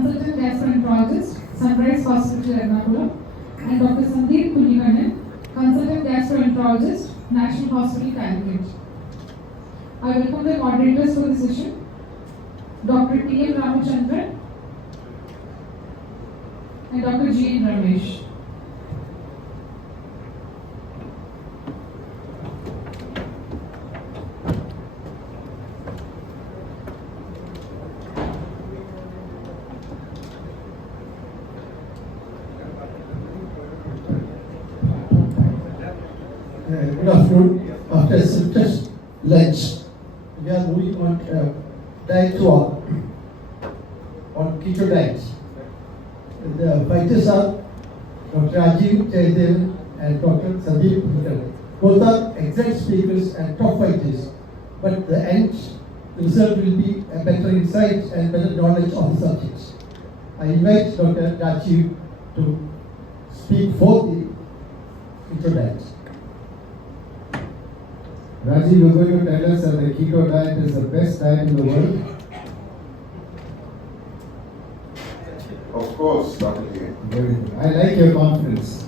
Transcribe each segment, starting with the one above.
consultant gastroenterologist, Sunrise Hospital, Ernakulam, and Dr. Sandeep Kunyivanan, consultant gastroenterologist, National Hospital, Calicut. I welcome the moderators for the session, Dr. T. M. Ramachandran and Dr. G. N. Ramesh. Good afternoon. After a swiftest lunch, we are moving on diet 2 on keto diet. The fighters are Dr. Rajeev Jayadevan and Dr. Sandeep Kunyivanan. Both are excellent speakers and top fighters, but the end result will be a better insight and better knowledge of the subjects. I invite Dr. Rajeev to speak for the keto diet. Rajeev, you're going to tell us that the keto diet is the best diet in the world? Of course, Dr. K. Very good. I like your confidence.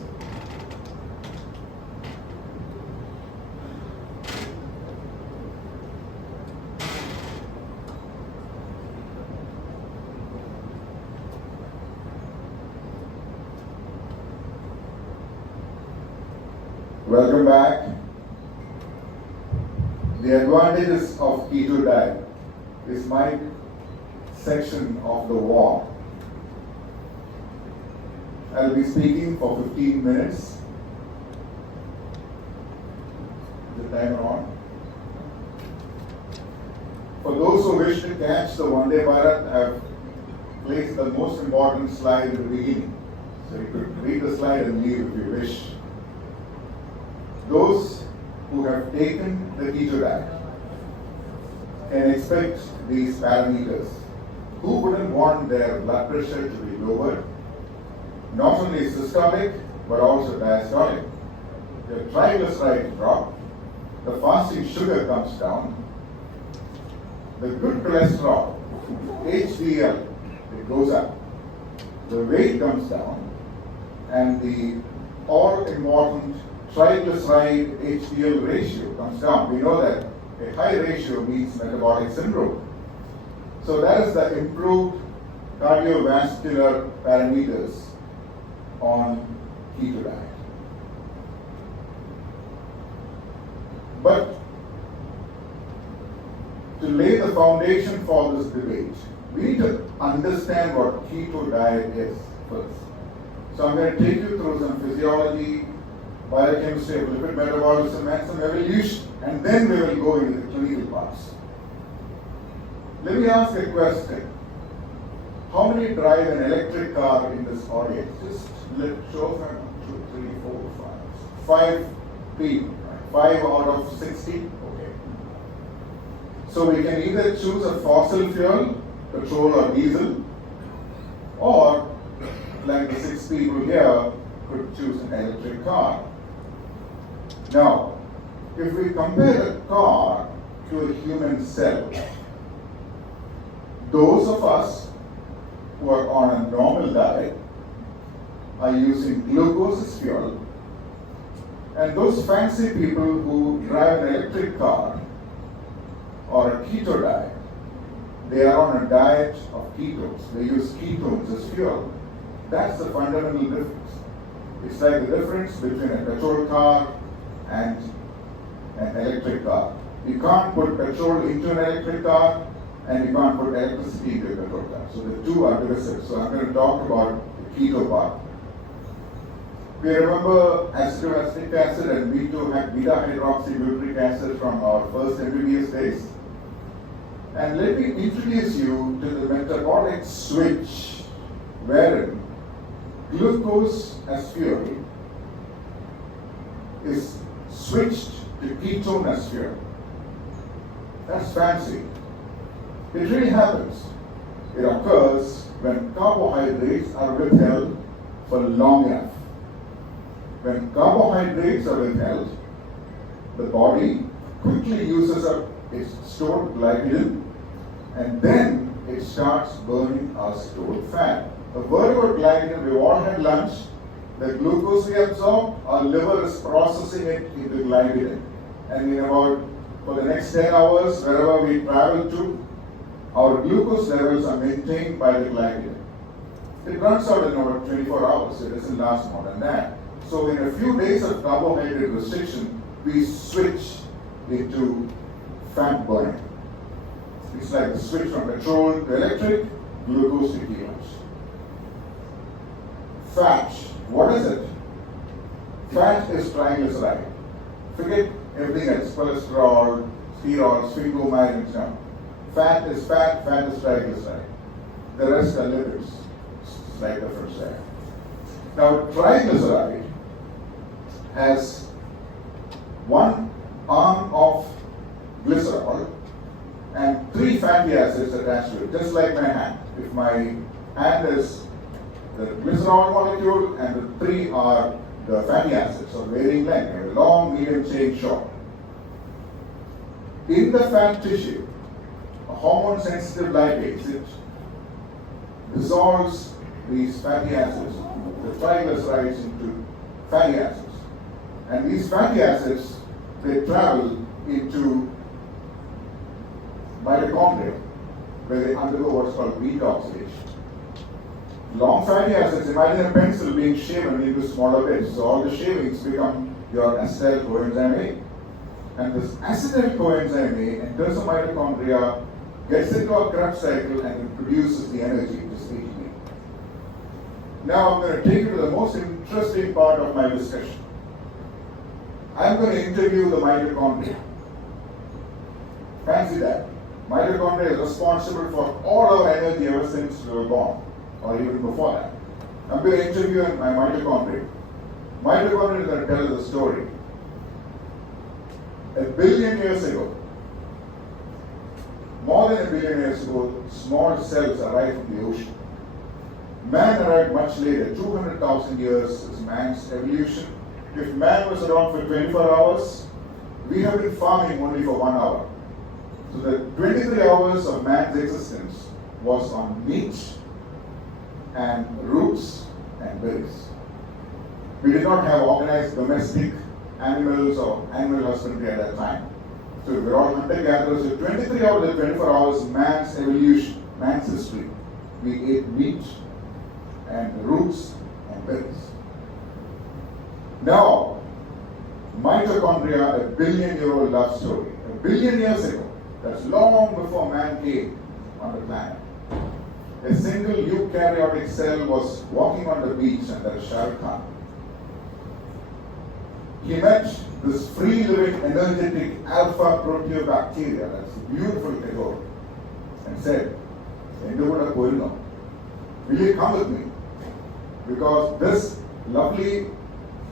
Welcome back. The advantages of keto diet is my section of the walk. I'll be speaking for 15 minutes. The timer on. For those who wish to catch the One Day Bharat, I've placed the most important slide in the beginning. So you could read the slide and leave if you wish. Those who have taken the keto diet can expect these parameters. Who wouldn't want their blood pressure to be lowered? Not only systolic, but also diastolic. The triglycerides drop, the fasting sugar comes down, the good cholesterol, HDL, it goes up, the weight comes down, and the all-important triglyceride HDL ratio comes down. We know that a high ratio means metabolic syndrome. So that is the improved cardiovascular parameters on keto diet. But to lay the foundation for this debate, we need to understand what keto diet is first. So I'm going to take you through some physiology, biochemistry of lipid metabolism, and some evolution, and then we will go into the clinical parts. Let me ask a question. How many drive an electric car in this audience? Just show them 1, 2, 3, 4, 5. 5 people. 5 out of 60? Okay. So we can either choose a fossil fuel, petrol or diesel, or like the 6 people here could choose an electric car. Now, if we compare a car to a human cell, those of us who are on a normal diet are using glucose as fuel, and those fancy people who drive an electric car or a keto diet, they are on a diet of ketones. They use ketones as fuel. That's the fundamental difference. It's like the difference between a petrol car and an electric car. You can't put petrol into an electric car, and you can't put electricity into a petrol car. So the two are divisive. So I'm going to talk about the keto part. We remember acetic acid and beta-hydroxybutyric acid from our first MBBS days. And let me introduce you to the metabolic switch wherein glucose as fuel is switched to ketone as fuel. That's fancy. It really happens. It occurs when carbohydrates are withheld for long enough. When carbohydrates are withheld, the body quickly uses up its stored glycogen, and then it starts burning our stored fat. A word about glycogen, we've all had lunch. The glucose we absorb, our liver is processing it into glycogen. And for the next 10 hours, wherever we travel to, our glucose levels are maintained by the glycogen. It runs out in about 24 hours, so it doesn't last more than that. So in a few days of carbohydrate restriction, we switch into fat burning. It's like the switch from petrol to electric, glucose to ketones. Fat, what is it? Fat is triglyceride. Forget everything else, cholesterol, steroids, sphingomyelin, no. Fat is triglyceride. The rest are lipids. Slight difference there. Now, triglyceride has one arm of glycerol and 3 fatty acids attached to it, just like my hand. If my hand is the glycerol molecule and the 3 are the fatty acids of varying length, long, medium chain, short. In the fat tissue, a hormone-sensitive lipase, it dissolves these fatty acids, the triglycerides, into fatty acids. And these fatty acids, they travel into mitochondria, where they undergo what's called wheat oxidation. Long fatty acids, imagine a pencil being shaven into smaller bits. So all the shavings become your acetyl coenzyme A. And this acetyl coenzyme A enters the mitochondria, gets into a Krebs cycle, and it produces the energy, this ATP. Now I'm going to take you to the most interesting part of my discussion. I'm going to interview the mitochondria. Fancy that. Mitochondria is responsible for all our energy ever since we were born, or even before that. I'm going to interview my mitochondria. Mitochondria is going to tell us a story. 1 billion years ago, more than 1 billion years ago, small cells arrived from the ocean. Man arrived much later, 200,000 years is man's evolution. If man was around for 24 hours, we have been farming only for 1 hour. So the 23 hours of man's existence was on meat and roots and berries. We did not have organized domestic animals or animal husbandry at that time. So we were all hunter-gatherers. So 23 hours and 24 hours, man's evolution, man's history. We ate meat and roots and berries. Now, mitochondria, a billion-year-old love story. 1 billion years ago, that's long before man came on the planet. A single eukaryotic cell was walking on the beach under Shah Rukh Khan. He met this free-living, energetic alpha proteobacteria, that's a beautiful Keto, and said, will you come with me? Because this lovely,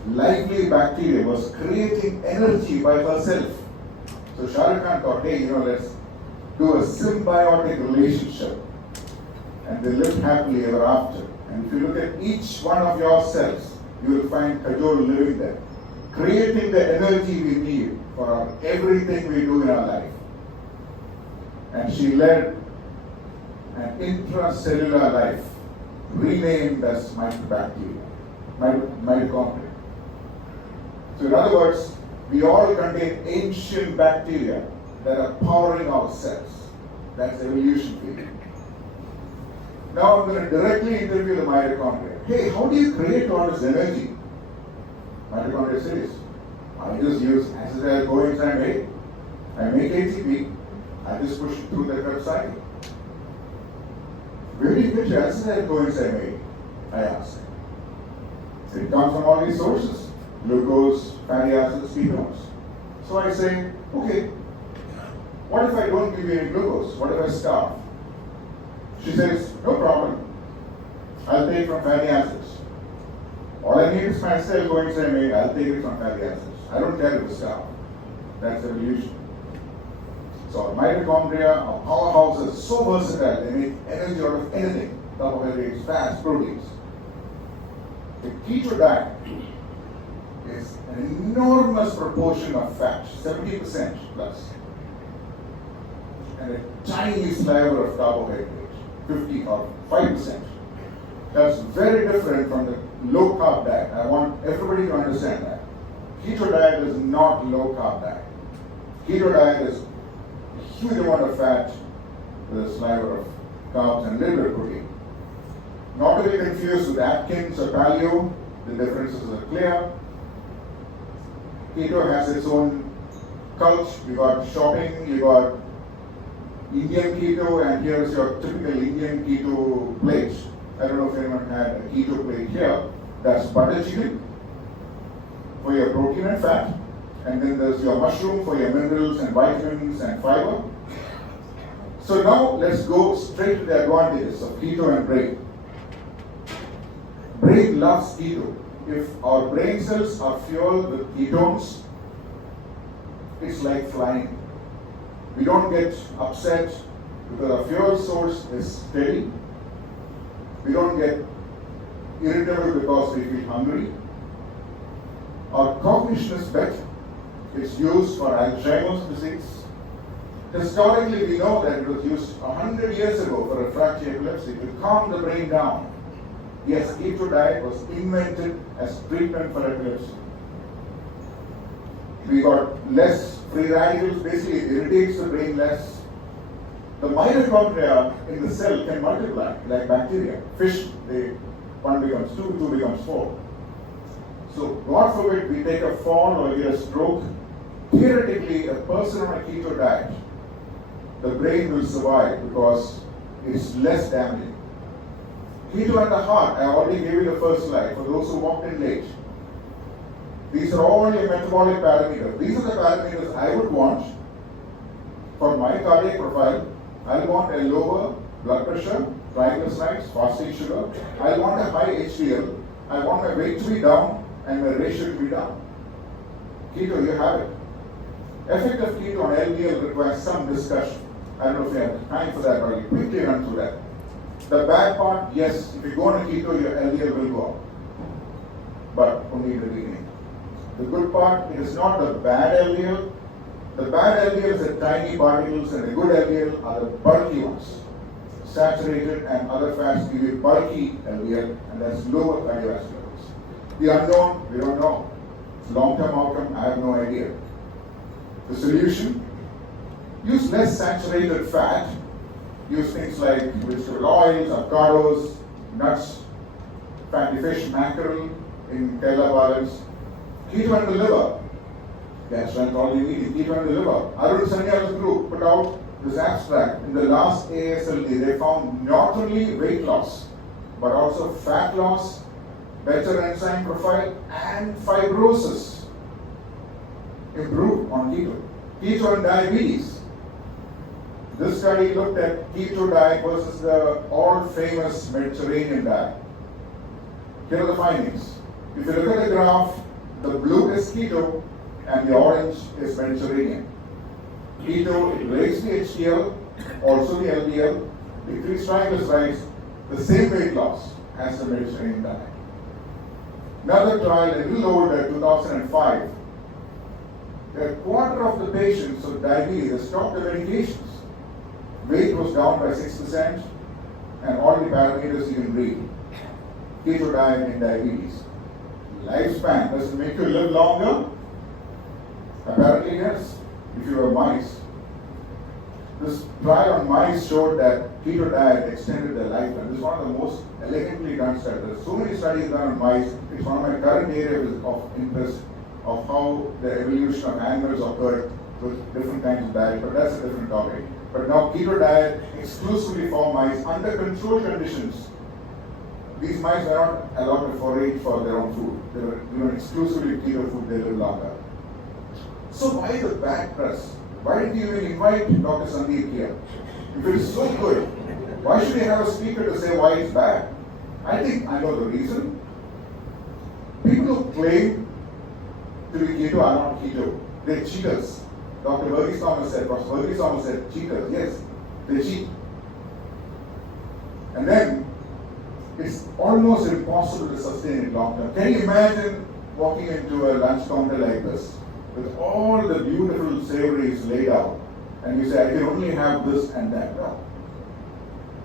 lively bacteria was creating energy by herself. So Shah Rukh Khan thought, hey, let's do a symbiotic relationship. And they lived happily ever after. And if you look at each one of your cells, you will find Kajol living there, creating the energy we need for everything we do in our life. And she led an intracellular life, renamed as mitochondria. So in other words, we all contain ancient bacteria that are powering our cells. That's evolution theory. Now I'm going to directly interview the mitochondria. Hey, how do you create all this energy? Mitochondria says, I just use acetyl coenzyme A. I make ATP. I just push it through the Krebs cycle. Where do you get your acetyl coenzyme A? I ask. It comes from all these sources. Glucose, fatty acids, ketones. So I say, okay, what if I don't give you any glucose? What if I starve? She says, no problem. I'll take from fatty acids. All I need is my acetyl coenzyme A. I'll take it from fatty acids. I don't care if it's starve. That's evolution. So our mitochondria, our powerhouses, so versatile. They make energy out of anything. Carbohydrates, fats, proteins. The keto diet is an enormous proportion of fat, 70% plus, and a tiny sliver of carbohydrate. 50 or 5%. That's very different from the low carb diet. I want everybody to understand that. Keto diet is not low carb diet. Keto diet is a huge amount of fat with a sliver of carbs and little bit of protein. Not to be confused with Atkins or Paleo, the differences are clear. Keto has its own cult. You got shopping, you got Indian keto, and here is your typical Indian keto plate. I don't know if anyone had a keto plate here. That's butter chicken for your protein and fat, and then there's your mushroom for your minerals and vitamins and fiber. So now let's go straight to the advantages of keto and brain. Brain loves keto. If our brain cells are fueled with ketones, it's like flying. We don't get upset because our fuel source is steady. We don't get irritable because we feel hungry. Our cognition is better. It's used for Alzheimer's disease. Historically, we know that it was used 100 years ago for refractory epilepsy to calm the brain down. Yes, keto diet was invented as treatment for epilepsy. We got less free radicals, basically it irritates the brain less. The mitochondria in the cell can multiply like bacteria. Fish, one becomes two, two becomes four. So God forbid we take a fall or get a stroke. Theoretically, a person on a keto diet, the brain will survive because it's less damaging. Keto and the heart, I already gave you the first slide for those who walked in late. These are all your metabolic parameters. These are the parameters I would want for my cardiac profile. I want a lower blood pressure, triglycerides, fasting sugar. I want a high HDL. I want my weight to be down and my ratio to be down. Keto, you have it. Effect of keto on LDL requires some discussion. I don't know if you have time for that, but I'll quickly run through that. The bad part, yes, if you go on a keto, your LDL will go up, but only in the beginning. The good part, it is not the bad LDL. The bad LDL is the tiny particles, and the good LDL are the bulky ones. Saturated and other fats give you bulky LDL, and that's lower cardiovascular risk. The unknown, we don't know. Long-term outcome, I have no idea. The solution, use less saturated fat. Use things like vegetable oils, avocados, nuts, fatty fish, mackerel in Kerala balance. Keto and the liver. Gastroenterology meeting, keto and the liver. Arun Sanyal's group put out this abstract in the last AASLD. They found not only weight loss, but also fat loss, better enzyme profile, and fibrosis improved on keto. Keto and diabetes. This study looked at keto diet versus the all-famous Mediterranean diet. Here are the findings. If you look at the graph, the blue is keto and the orange is Mediterranean. Keto, it raised the HDL, also the LDL, decreased triglycerides, the same weight loss as the Mediterranean diet. Another trial, a little older, 2005, a quarter of the patients with diabetes stopped the medications. Weight was down by 6%, and all the parameters you can read. Keto diet in diabetes. Lifespan, does it make you live longer? Apparently yes, if you have mice. This trial on mice showed that keto diet extended their lifespan. This is one of the most elegantly done studies. There are so many studies done on mice. It's one of my current areas of interest of how the evolution of animals occurred with different kinds of diet, but that's a different topic. But now keto diet exclusively for mice under controlled conditions. These mice were not allowed to forage for their own food. They were given exclusively keto food, they live longer. So why the bad press? Why didn't you even invite Dr. Sandeep here? If it is so good, why should we have a speaker to say why it's bad? I think I know the reason. People who claim to be keto are not keto. They're cheaters. Dr. Verghese Thomas said, cheaters. Yes, they cheat. And then, it's almost impossible to sustain it long term. Can you imagine walking into a lunch counter like this with all the beautiful savories laid out and you say, I can only have this and that? No.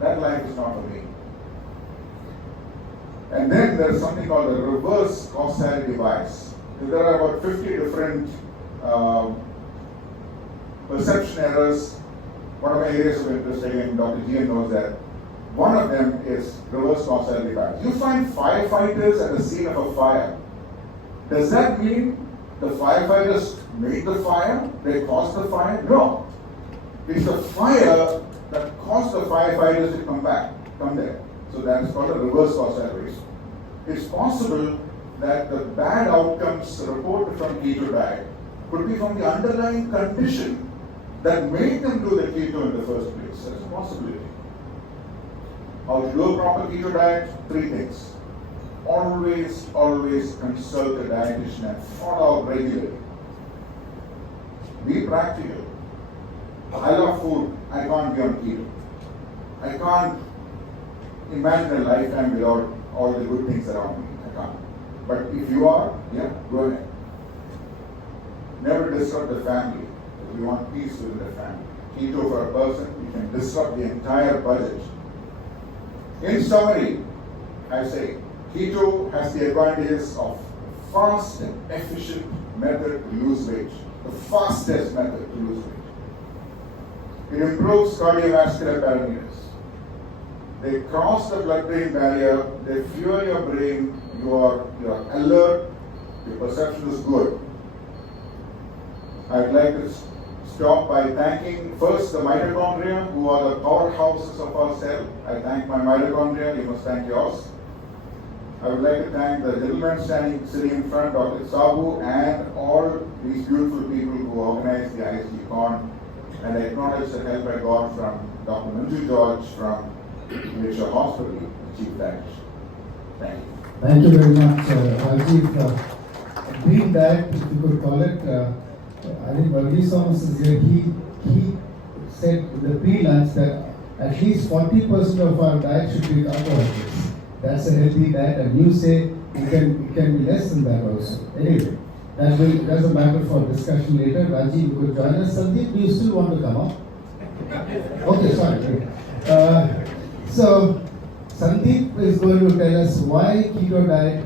That life is not for me. And then there is something called a reverse causality bias. There are about 50 different perception errors. One of my areas of interest, again, Dr. Gian knows that. One of them is reverse causality bias. You find firefighters at the scene of a fire. Does that mean the firefighters made the fire? They caused the fire? No. It's the fire that caused the firefighters to come there. So that is called a reverse causality. It's possible that the bad outcomes reported from keto diet could be from the underlying condition that made them do the keto in the first place. That's a possibility. How to do a proper keto diet? 3 things. Always consult a dietitian and follow up regularly. Be practical. I love food. I can't be on keto. I can't imagine a lifetime without all the good things around me. I can't. But if you are, yeah, go ahead. Never disrupt the family. If you want peace within the family. Keto for a person, you can disrupt the entire budget. In summary, I say, keto has the advantages of fast and efficient method to lose weight. The fastest method to lose weight. It improves cardiovascular parameters. They cross the blood-brain barrier, they fuel your brain, you are alert, your perception is good. I'd like to stop by thanking first the mitochondria, who are the powerhouses of our cell. I thank my mitochondria, you must thank yours. I would like to thank the gentleman sitting in front, Dr. Sabu, and all these beautiful people who organized the ISG Con. And I acknowledge the help I got from Dr. Manju George from Malaysia Hospital, the Chief Dietitian. Thank you. Thank you very much, Rajeev. Green diet, if you could call it, I think Varghese Thomas is here. He said in the pre-lunch that at least 40% of our diet should be carbohydrates. That's a healthy diet, and you say it can be less than that also. Anyway, that's a matter for discussion later. Rajeev, you could join us. Sandeep, do you still want to come up? Okay, sorry. So Sandeep is going to tell us why keto diet